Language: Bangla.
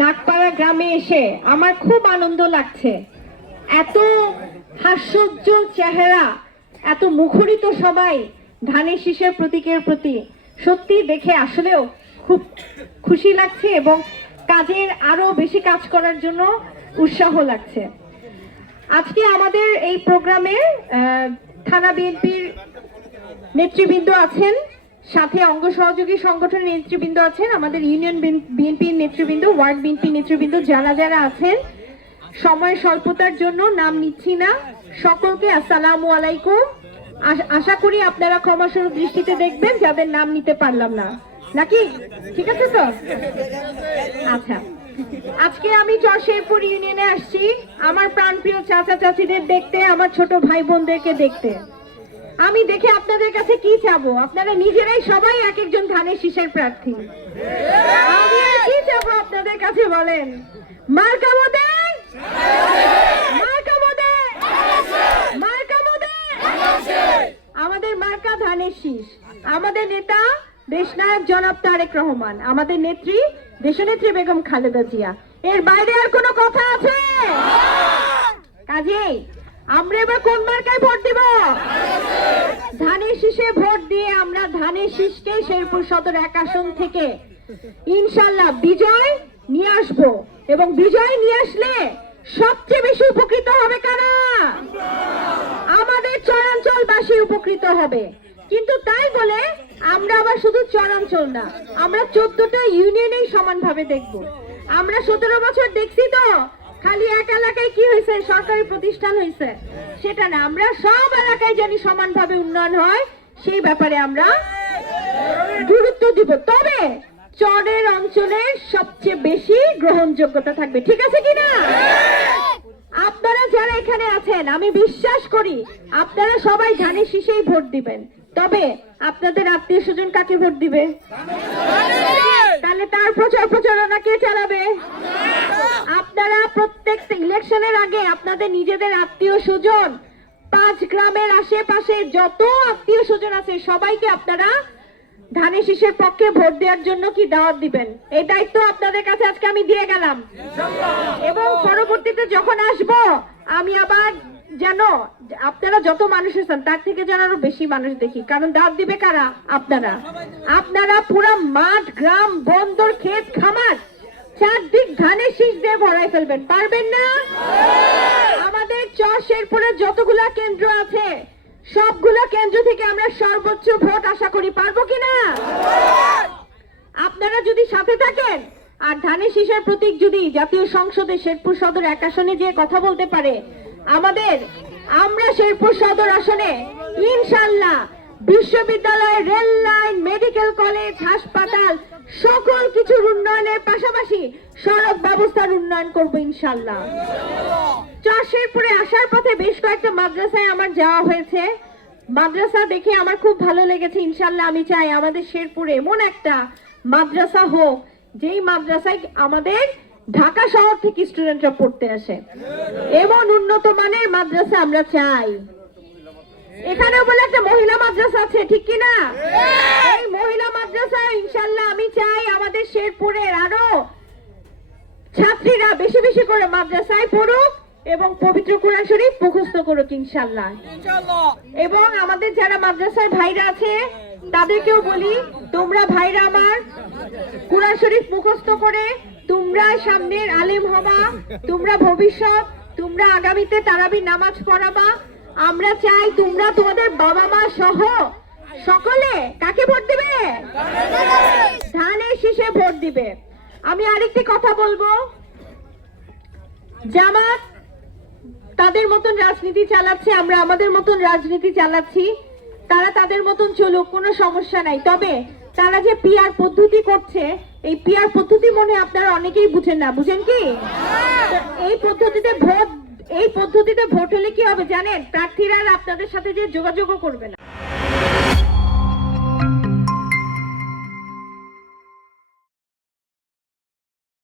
নাগপাড়া গ্রামে এসে আমার খুব আনন্দ লাগছে। এত হাস্যোজ্জ্বল চেহারা, এত মুখরিত সবাই ধানের শীষের প্রতীকের প্রতি, সত্যি দেখে আসলেও খুব খুশি লাগছে এবং কাজের আরও বেশি কাজ করার জন্য উৎসাহ লাগছে। আজকে আমাদের এই প্রোগ্রামে থানা বিএনপির নেতৃবৃন্দ আছেন সাথে অঙ্গ সহযোগী সংগঠনের নেতৃবৃন্দ আছেন আমাদের ইউনিয়ন বিএনপির নেতৃবৃন্দ, ওয়ার্ড বিএনপি নেতৃবৃন্দ, যারা যারা আছেন। সময় স্বল্পতার জন্য নাম নিচ্ছি না। সকলকে আসসালামু আলাইকুম। আশ- করি আপনারা ক্ষমাসুর দৃষ্টিতে দেখবেন, যাদের নাম নিতে পারলাম না। নাকি? ঠিক আছে তো? আচ্ছা। আজকে আমি চরশেরপুর ইউনিয়নে আসছি। আমার প্রাণপ্রিয় চাচা চাচিদের দেখতে, আমার ছোট ভাই বোনদেরকে দেখতে। আমি দেখে আপনাদের কাছে কি চাবো? আপনারা নিজেরাই সবাই এক একজন ধানের শীষের প্রার্থী। আমি কি চাবো আপনাদের কাছে বলেন? মার্কা মোদের আমাদের মার্কা ধানের শীষ। আমাদের নেতা দেশনায়ক জনাব তারেক রহমান, আমাদের নেত্রী দেশনেত্রী বেগম খালেদা জিয়া। এর বাইরে আর কোনো কথা আছে? কাজেই আমরা এবার কোন মার্কায় ভোট দিব? ধানের শীষে ভোট দিয়ে আমরা ধানের শীষকে শেরপুর সদর এক আসন থেকে ইনশাল্লাহ বিজয় নিয়ে আসব। এবং বিজয় নিয়ে আসলে সবচেয়ে বেশি উপকৃত হবে কারা? আমাদের চরাঞ্চলবাসী উপকৃত হবে। কিন্তু তাই বলে আমরা আবার শুধু চরাঞ্চল না, আমরা চোদ্দটা ইউনিয়নেই সমানভাবে দেখব। আমরা সতেরো বছর দেখছি তো খালি এক এলাকায় কি হয়েছে সরকারি প্রতিষ্ঠান হয়েছে সেটা না। আমরা সব এলাকায় জানি সমানভাবে উন্নয়ন হয় সেই ব্যাপারে আমরা গুরুত্ব দিব। তবে চরের অঞ্চলে সবচেয়ে বেশি গ্রহণযোগ্যতা থাকবে ঠিক আছে কিনা আপনারা যারা এখানে আছেন আমি বিশ্বাস করি আপনারা সবাই ধানের শীষেই ভোট দিবেন। তবে আপনাদের আত্মীয় স্বজন কাকে ভোট দিবে? তাহলে তার প্রচার প্রচারণা কে চালাবে আপনারা প্রত্যেকটা ইলেকশনের আগে আপনাদের নিজেদের আত্মীয় স্বজন, পাঁচ গ্রামের আশেপাশে যত আত্মীয় স্বজন আছে, সবাইকে আপনারা ধানের শীষের পক্ষে ভোট দেওয়ার জন্য কি দাওয়াত দিবেন? এই দায়িত্ব আপনাদের কাছে আজকে আমি দিয়ে গেলাম। এবং পরবর্তীতে যখন আসব, আমি আবার যেন আপনারা যত মানুষ আছেন, তার থেকে যেন আরও বেশি মানুষ দেখি। কারণ দাঁত দিবে কারা? আপনারা। আপনারা পুরো মাঠ, গ্রাম, বন্দর, ক্ষেত, খামার। চারদিক ধানের শীষ দিয়ে ভরাই ফেলবেন। পারবেন না? আমাদের চর শেরপুরে যতগুলা কেন্দ্র আছে, সবগুলো কেন্দ্র থেকে আমরা সর্বোচ্চ ভোট আশা করি। পারব কিনা আপনারা যদি সাথে থাকেন, আর ধানের শীষের প্রতীক যদি জাতীয় সংসদে শেরপুর সদর এক আসনে যে কথা বলতে পারে, আমাদের আমরা শেরপুর সদর আসনে ইনশাল্লাহ বিশ্ববিদ্যালয় রেল লাইন, মেডিকেল কলেজ, হাসপাতাল, সকল কিছুর উন্নয়নের পাশাপাশি সড়ক ব্যবস্থার উন্নয়ন করব ইনশাল্লাহ। চরশেরপুরে আসার পথে বেশ কয়েকটা মাদ্রাসায় আমার যাওয়া হয়েছে। মাদ্রাসা দেখে আমার খুব ভালো লেগেছে, ইনশাল্লাহ আমি চাই আমাদের শেরপুরে এমন একটা মাদ্রাসা হোক, যেই মাদ্রাসায় আমাদের ঢাকা শহর থেকে স্টুডেন্টরা পড়তে আসে। এমন উন্নত মানের মাদ্রাসা আমরা চাই। এখানে বলে একটা মহিলা মাদ্রাসা আছে ঠিক কি না এই মহিলা মাদ্রাসা ইনশাল্লাহ আমি চাই আমাদের শেরপুরের আরও ছাত্রীরা বেশি বেশি করে মাদ্রাসায় পড়ুক এবং পবিত্র কোরআন শরীফ মুখস্থ করুক ইনশাল্লাহ। এবং আমাদের যারা মাদ্রাসার ভাইরা আছে তাদেরকেও বলি তোমরা ভাইরা আমার কোরআন শরীফ মুখস্থ করে তোমরা সামনের আলেম হবা তোমরা ভবিষ্যৎ তোমরা আগামীতে তারাবি নামাজ পড়াবা আমরা চাই তোমরা তোমাদের বাবা মা সহ সকলে কাকে ভোট দিবে? ধানের শীষে ভোট দিবে। আমি আরেকটি কথা বলব। জামাত তাদের মতন রাজনীতি চালাচ্ছে, আমরা আমাদের মতন রাজনীতি চালাচ্ছি, তারা তাদের মতন চলুক, কোনো সমস্যা নাই। তবে তারা যে পিআর পদ্ধতি করছে, এই পিআর পদ্ধতি মনে আপনারা অনেকেই বুঝেন না। বুঝেন কি? এই পদ্ধতিতে ভোট এই পদ্ধতিতে ভোট হলে কি হবে জানেন? প্রার্থীরা আপনাদের সাথে যে যোগাযোগও করবে না।